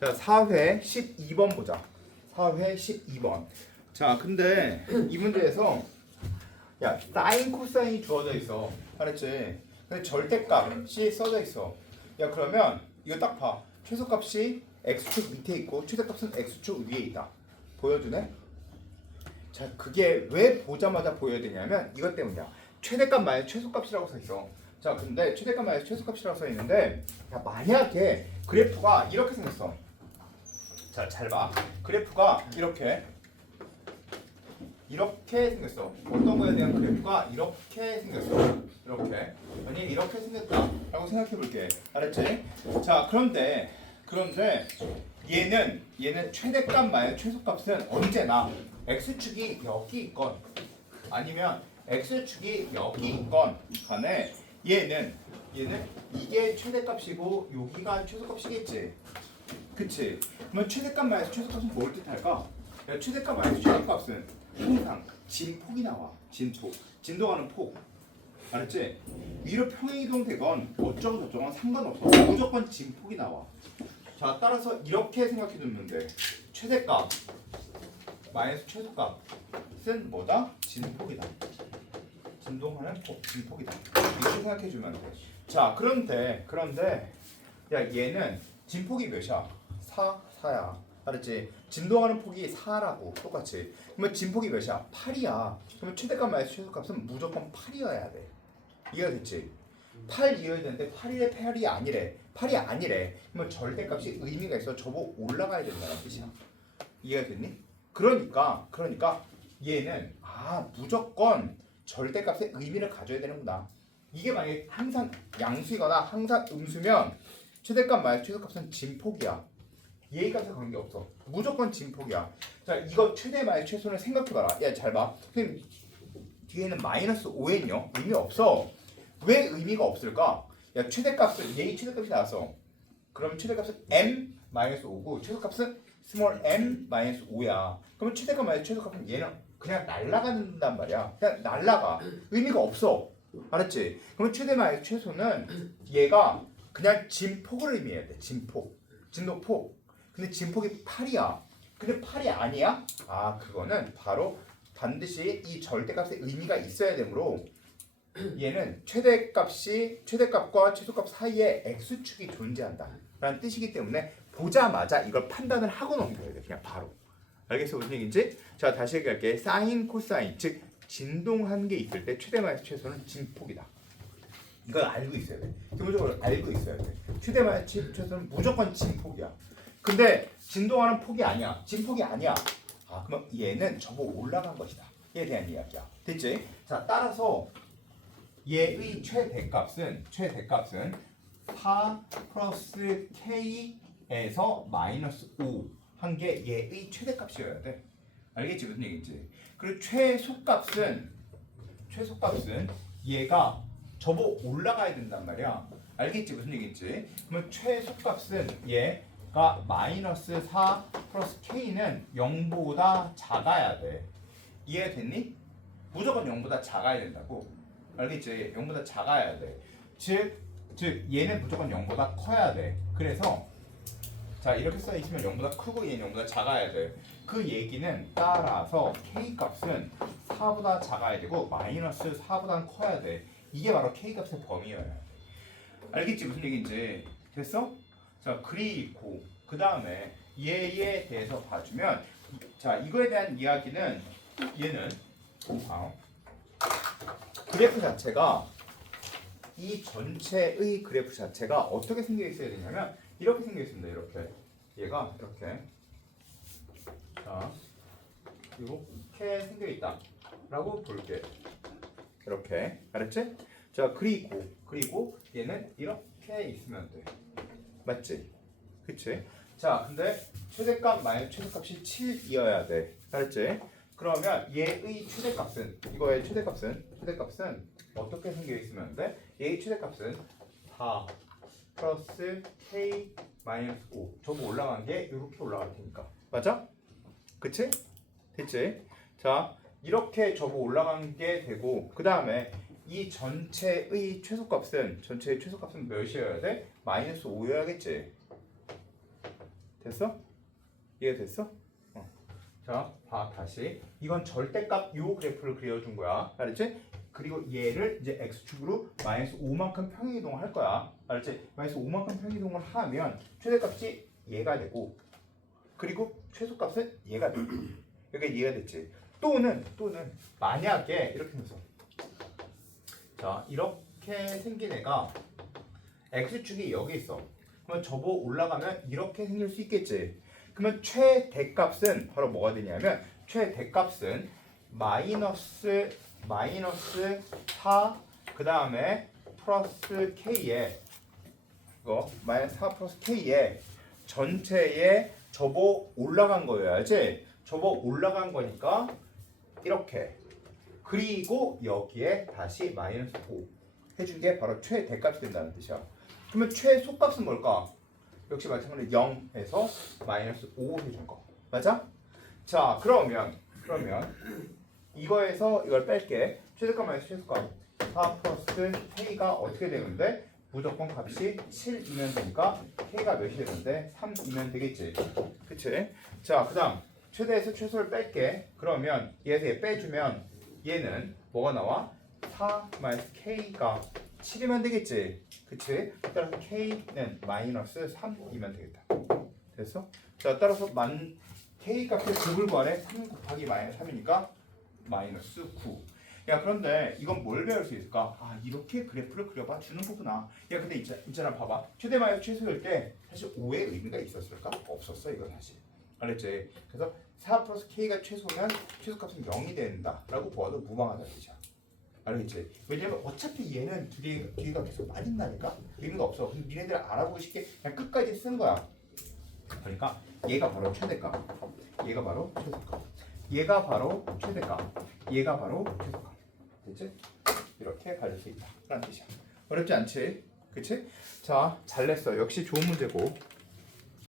자, 4회 12번 보자. 4회 12번. 자, 근데 이 문제에서 야, 사인 코사인이 주어져 있어. 알았지? 근데 절대값이 써져 있어. 야, 그러면 이거 딱 봐. 최소값이 x축 밑에 있고 최대값은 x축 위에 있다. 보여주네? 자, 그게 왜 보자마자 보여야 되냐면 이것 때문이야. 최대값 마이너스 최소값이라고 써 있어. 자, 근데 최대값 마이너스 최소값이라고 써 있는데 야, 만약에 그래프가 이렇게 생겼어. 자, 잘 봐. 그래프가 이렇게 생겼어. 어떤 거에 대한 그래프가 이렇게 생겼어. 이렇게. 만약에 이렇게 생겼다라고 생각해 볼게. 알았지? 자, 그런데 얘는 최대값 마이너스 최소값은 언제나 x축이 여기 있건 아니면 x축이 여기 있건 간에 얘는 이게 최대값이고 여기가 최소값이겠지. 그치? 그러면 최대값 마이너스 최소값은 뭘 뜻할까? 야, 최대값 마이너스 최소값은 항상 진폭이 나와. 진폭. 진동하는 폭. 알았지? 위로 평행이동 되건 어쩌고 저쩌고 상관없어. 무조건 진폭이 나와. 자, 따라서 이렇게 생각해 두면 돼. 최대값 마이너스 최소값은 뭐다? 진폭이다. 진동하는 폭, 진폭이다. 이렇게 생각해 주면 돼. 자, 그런데 야, 얘는 진폭이 몇이야? 4야. 알았지? 진동하는 폭이 4라고 똑같이. 그러면 진폭이 몇이야? 8이야. 그러면 최대값 마이너스 최소값은 무조건 8이어야 돼. 이해가 됐지? 8이어야 되는데 8이 아니래. 8이 아니래. 그러면 절대값이 의미가 있어. 저보고 올라가야 된다는 뜻이야. 이해가 됐니? 그러니까 얘는 무조건 절대값의 의미를 가져야 되는구나. 이게 만약에 항상 양수이거나 항상 음수면 최대값 마이너스 최소값은 진폭이야. 얘 값에 관계없어. 무조건 진폭이야. 자, 이거 최대 마이너스 최소는 생각해봐라. 야, 잘 봐. 선생님, 뒤에는 마이너스 5n요? 의미 없어. 왜 의미가 없을까? 야, 최대값은 얘의 최대값이 나왔어. 그럼 최대값은 m-5고 최소값은 스몰 m-5야. 그러면 최대값 마이너스 최소값은 얘는 그냥 날아간단 말이야. 그냥 날아가. 의미가 없어. 알았지? 그러면 최대 마이너스 최소는 얘가 그냥 진폭을 의미해야 돼. 진폭. 진도폭. 근데 진폭이 8이야. 근데 8이 아니야? 그거는 바로 반드시 이 절대값의 의미가 있어야 되므로 얘는 최대값과 최소값 사이에 x축이 존재한다 라는 뜻이기 때문에 보자마자 이걸 판단을 하고 넘겨야 돼. 그냥 바로. 알겠어? 무슨 얘기인지? 자, 다시 얘기할게. 사인, 코사인, 즉 진동한 게 있을 때 최대 마이너스 최소는 진폭이다. 이걸 알고 있어야 돼. 기본적으로 알고 있어야 돼. 최대 마이너스 최소는 무조건 진폭이야. 근데 진동하는 폭이 아니야. 진폭이 아니야. 그럼 얘는 저보고 올라간 것이다. 얘에 대한 이야기야. 됐지? 자, 따라서 얘의 최대값은 4 플러스 k에서 마이너스 5 한 게 얘의 최대값이어야 돼. 알겠지? 무슨 얘기인지. 그리고 최소값은 얘가 저보고 올라가야 된단 말이야. 알겠지? 무슨 얘기인지. 그러면 최소값은 얘가 마이너스 4 플러스 k는 0보다 작아야 돼. 이해됐니? 무조건 0보다 작아야 된다고. 알겠지? 0보다 작아야 돼. 즉 얘는 무조건 0보다 커야 돼. 그래서 자, 이렇게 써 있으면 0보다 크고 얘는 0보다 작아야 돼. 그 얘기는 따라서 k값은 4보다 작아야 되고 마이너스 4보다 커야 돼. 이게 바로 k값의 범위여야 돼. 알겠지? 무슨 얘기인지. 됐어? 자, 그리고 그 다음에 얘에 대해서 봐주면 자, 이거에 대한 이야기는 얘는 그래프 자체가 이 전체의 그래프 자체가 어떻게 생겨 있어야 되냐면 이렇게 생겨 있습니다. 이렇게 얘가 이렇게 자 이렇게 생겨 있다라고 볼게. 이렇게 알았지? 자, 그리고 얘는 이렇게 있으면 돼. 맞지? 그치? 자, 근데 최대값 마이너스 최소값이 7이어야 돼. 알았지? 그러면 얘의 최대값은 이거의 최대값은 어떻게 생겨 있으면 돼? 얘의 최대값은 4 플러스 k 마이너스 5. 저거 올라간 게 이렇게 올라갈 테니까. 맞아? 그치? 됐지? 자, 이렇게 저거 올라간 게 되고 그 다음에 이 전체의 최소값은 몇이어야 돼? 마이너스 5여야겠지? 됐어? 이해됐어? 자, 봐 다시. 이건 절대값 요 그래프를 그려준 거야. 알았지? 그리고 얘를 이제 x축으로 마이너스 5만큼 평행이동을 할 거야. 알았지? 마이너스 5만큼 평행이동을 하면 최대값이 얘가 되고 그리고 최소값은 얘가 돼. 여기가 이해가 됐지? 또는 만약에 이렇게 해서 자 이렇게 생긴 애가 x축이 여기 있어. 그러면 저보 올라가면 이렇게 생길 수 있겠지. 그러면 최대값은 바로 뭐가 되냐면 최대값은 마이너스 4 그 다음에 플러스 k에 이거 마이너스 4 플러스 k에 전체에 접어 올라간 거여야지. 접어 올라간 거니까 이렇게 그리고 여기에 다시 마이너스 5 해준 게 바로 최대값이 된다는 뜻이야. 그러면 최소값은 뭘까? 역시 마찬가지로 0에서 마이너스 5 해준 거 맞아? 자 그러면 이거에서 이걸 뺄게. 최대값 마이너스 최소값 4 플러스 k가 어떻게 되는데 무조건 값이 7이면 되니까 k가 몇이 되는데 3이면 되겠지. 그치? 자 그 다음 최대에서 최소를 뺄게. 그러면 얘에서 얘 빼주면 얘는 뭐가 나와? 4 마이너스 k가 7이면 되겠지. 그치? 따라서 k는 마이너스 3이면 되겠다. 됐어? 자 따라서 k 값의 곱을 구하래. 3 곱하기 마이너스 3이니까 마이너스 9. 야 그런데 이건 뭘 배울 수 있을까? 아 이렇게 그래프를 그려봐 주는 거구나. 야 근데 있잖아 봐봐. 최대 마이너스 최소일 때 사실 5의 의미가 있었을까? 없었어 이거 사실. 알았지? 그래서 4 플러스 k가 최소면 최소값은 0이 된다 라고 보아도 무방하다는 뜻이야. 알겠지? 왜냐면 어차피 얘는 뒤가 계속 빠진다니까? 의미가 없어. 근데 니네들 알아보기 쉽게 그냥 끝까지 쓴 거야. 그러니까 얘가 바로 최대값, 얘가 바로 최소값, 얘가 바로 최대값, 얘가 바로 최소값. 됐지? 이렇게 가질 수 있다 라는 뜻이야. 어렵지 않지? 그치? 자, 잘 냈어. 역시 좋은 문제고.